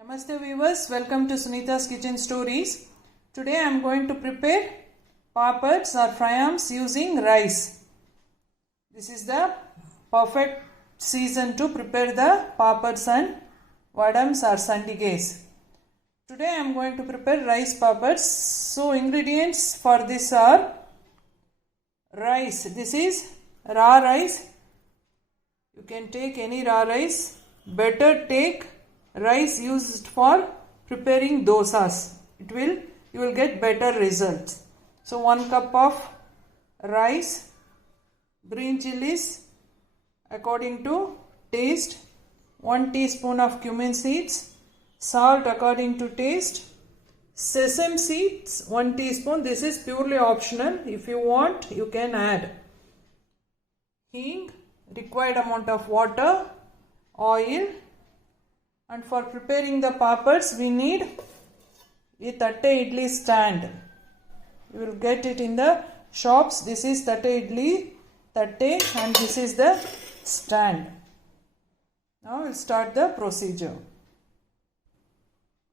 Namaste viewers, welcome to Sunita's Kitchen Stories. Today I am going to prepare papads or fryams using rice. This is the perfect season to prepare the papads and vadams or sandiges. Today I am going to prepare rice papads. So ingredients for this are rice. This is raw rice. You can take any raw rice. Better take rice used for preparing dosas. You will get better results. So 1 cup of rice, green chilies according to taste, 1 teaspoon of cumin seeds, salt according to taste, sesame seeds 1 teaspoon. This is purely optional. If you want, you can add. Hing, required amount of water, oil. And for preparing the papads, we need a tatte idli stand. You will get it in the shops. This is tatte idli tatte and this is the stand. Now we will start the procedure.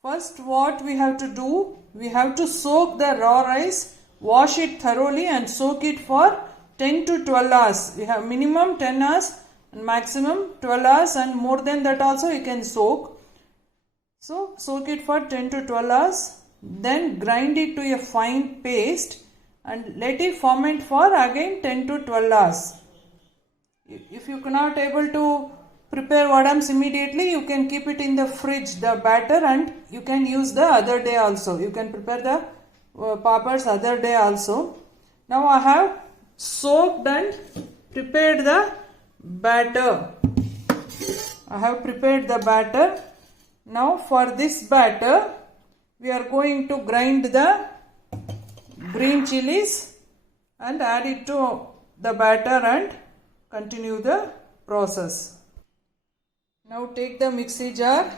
First, what we have to do, we have to soak the raw rice, wash it thoroughly and soak it for 10 to 12 hours. We have minimum 10 hours and maximum 12 hours, and more than that also you can soak. So soak it for 10 to 12 hours, then grind it to a fine paste and let it ferment for again 10 to 12 hours. If you cannot able to prepare vadams immediately, you can keep it in the fridge, the batter, and you can use the other day also. You can prepare the papads other day also. Now I have soaked and prepared the batter. I have prepared the batter. Now for this batter, we are going to grind the green chilies and add it to the batter and continue the process. Now take the mixie jar,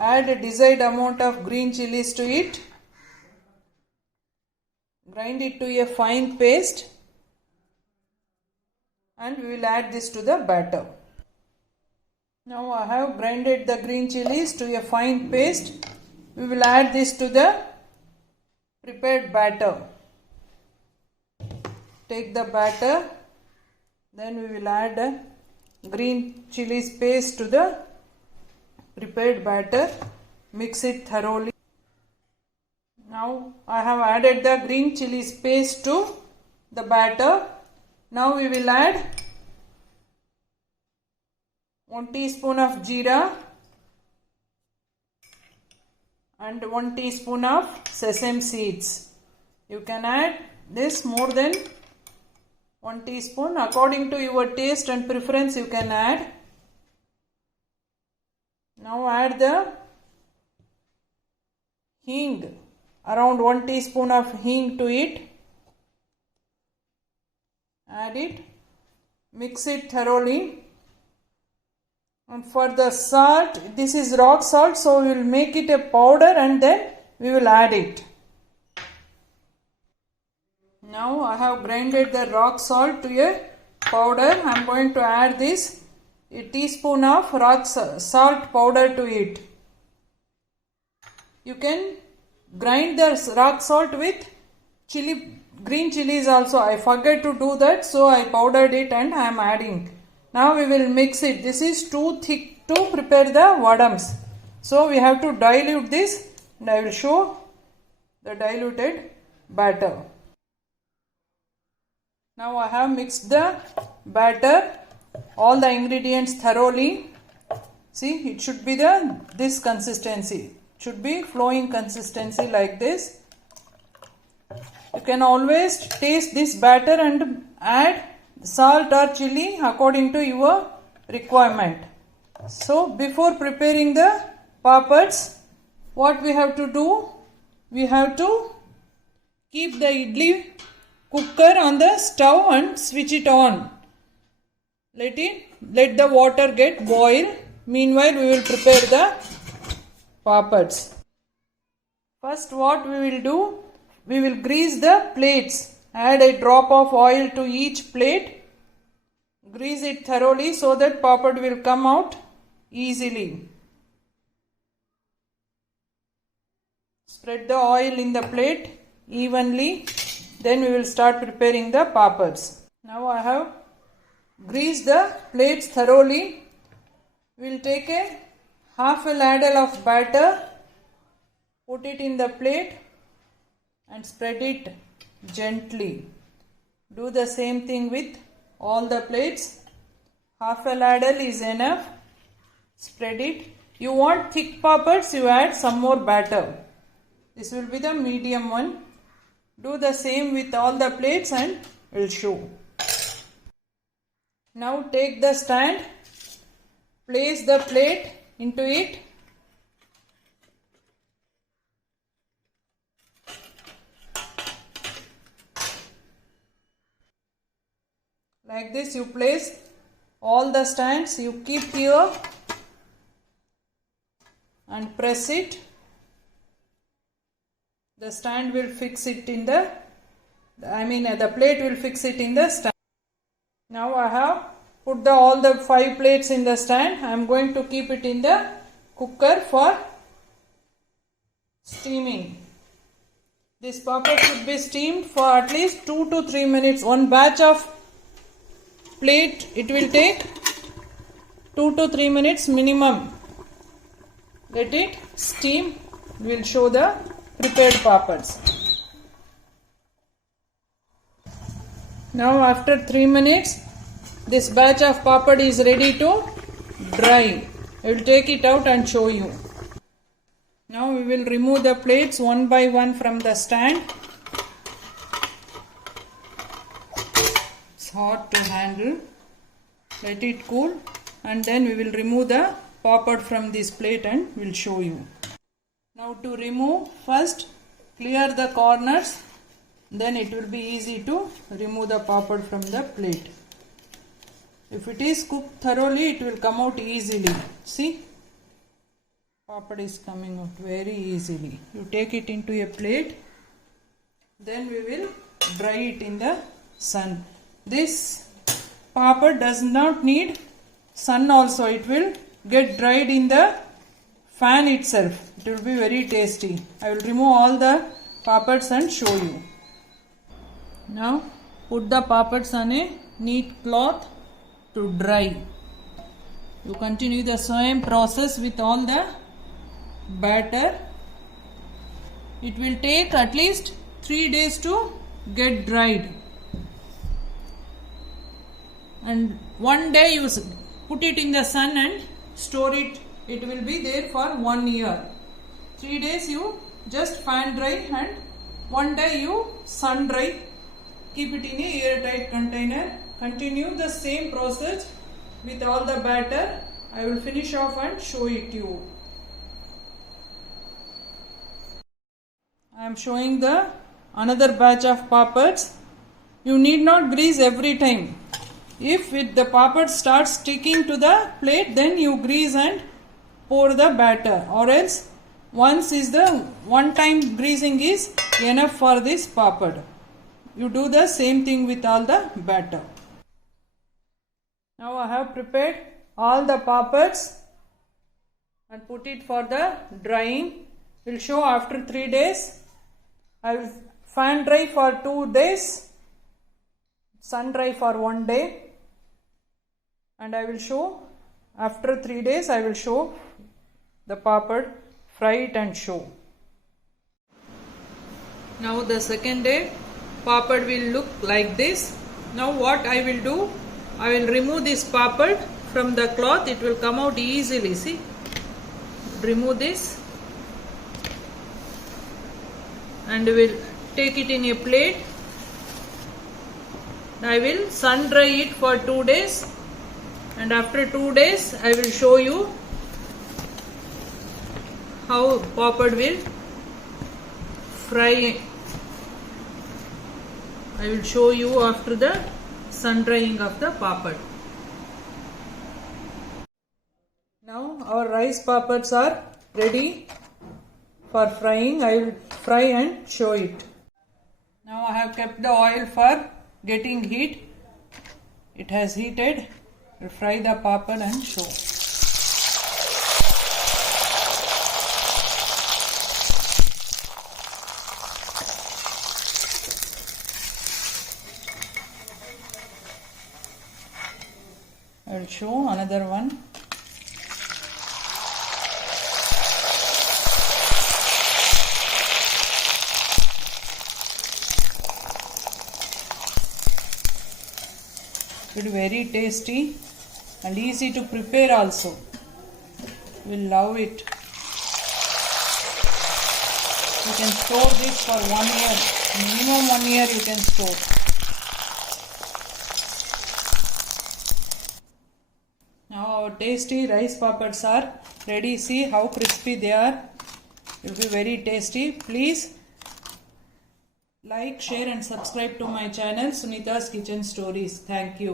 add a desired amount of green chilies to it, grind it to a fine paste, and we will add this to the batter. Now I have grinded the green chilies to a fine paste. We will add this to the prepared batter. Take the batter, then we will add green chilies paste to the prepared batter. Mix it thoroughly. Now I have added the green chilies paste to the batter. Now we will add 1 teaspoon of jeera and 1 teaspoon of sesame seeds. You can add this more than 1 teaspoon. According to your taste and preference, you can add. Now add the hing, around 1 teaspoon of hing to it. Add it, mix it thoroughly. And for the salt, this is rock salt, so we will make it a powder and then we will add it. Now I have grinded the rock salt to a powder. I am going to add this, a teaspoon of rock salt powder to it. You can grind the rock salt with green chilies also. I forgot to do that, so I powdered it and I am adding. Now we will mix it. This is too thick to prepare the vadams, so we have to dilute this, and I will show the diluted batter. Now I have mixed the batter, all the ingredients thoroughly. See, it should be this consistency. It should be flowing consistency like this. You can always taste this batter and add salt or chili according to your requirement. So before preparing the papads, what we have to do? We have to keep the idli cooker on the stove and switch it on. Let the water get boil. Meanwhile, we will prepare the papads. First, what we will do? We will grease the plates. Add a drop of oil to each plate. Grease it thoroughly so that papad will come out easily. Spread the oil in the plate evenly. Then we will start preparing the papads. Now I have greased the plates thoroughly. We will take a half a ladle of batter, put it in the plate and spread it gently. Do the same thing with all the plates. Half a ladle is enough. Spread it. You want thick papads, you add some more batter. This will be the medium one. Do the same with all the plates and will show. Now take the stand, place the plate into it. Like this you place all the stands, you keep here and press it. The stand will fix it in the plate will fix it in the stand. Now I have put all the 5 plates in the stand. I am going to keep it in the cooker for steaming. This papad should be steamed for at least 2 to 3 minutes. One batch of plate, it will take 2 to 3 minutes minimum. Let it steam. We will show the prepared papads. Now after 3 minutes, this batch of papad is ready to dry. I will take it out and show you. Now we will remove the plates one by one from the stand. It's hard to handle. Let it cool and then we will remove the papad from this plate and we will show you. Now to remove, first clear the corners, then it will be easy to remove the papad from the plate. If it is cooked thoroughly, it will come out easily. See, papad is coming out very easily. You take it into a plate, then we will dry it in the sun. This papad does not need sun also. It will get dried in the fan itself. It will be very tasty. I will remove all the papads and show you. Now put the papads on a neat cloth to dry. You continue the same process with all the batter. It will take at least 3 days to get dried. And one day you put it in the sun and store it. It will be there for 1 year. 3 days you just fan dry and one day you sun dry. Keep it in a airtight container. Continue the same process with all the batter. I will finish off and show it to you. I am showing the another batch of papads. You need not grease every time. If the papad starts sticking to the plate, then you grease and pour the batter, or else one time greasing is enough for this papad. You do the same thing with all the batter. Now I have prepared all the papads and put it for the drying. Will show after 3 days. I will fan dry for 2 days, sun dry for 1 day, and I will show after 3 days. I will show the papad, fry it and show. Now the second day papad will look like this. Now what I will do, I will remove this papad from the cloth. It will come out easily. See, remove this and will take it in a plate. I will sun dry it for 2 days, and after 2 days I will show you how papad will fry. I will show you after the sun drying of the papad. Now our rice papads are ready for frying. I will fry and show it. Now I have kept the oil for getting heat. It has heated. I will fry the papad and show. show another one. It is very tasty and easy to prepare also. You will love it. You can store this for 1 year. Minimum 1 year you can store. Now our tasty rice papads are ready. See how crispy they are. It will be very tasty. Please like, share and subscribe to my channel Sunita's Kitchen Stories. Thank you.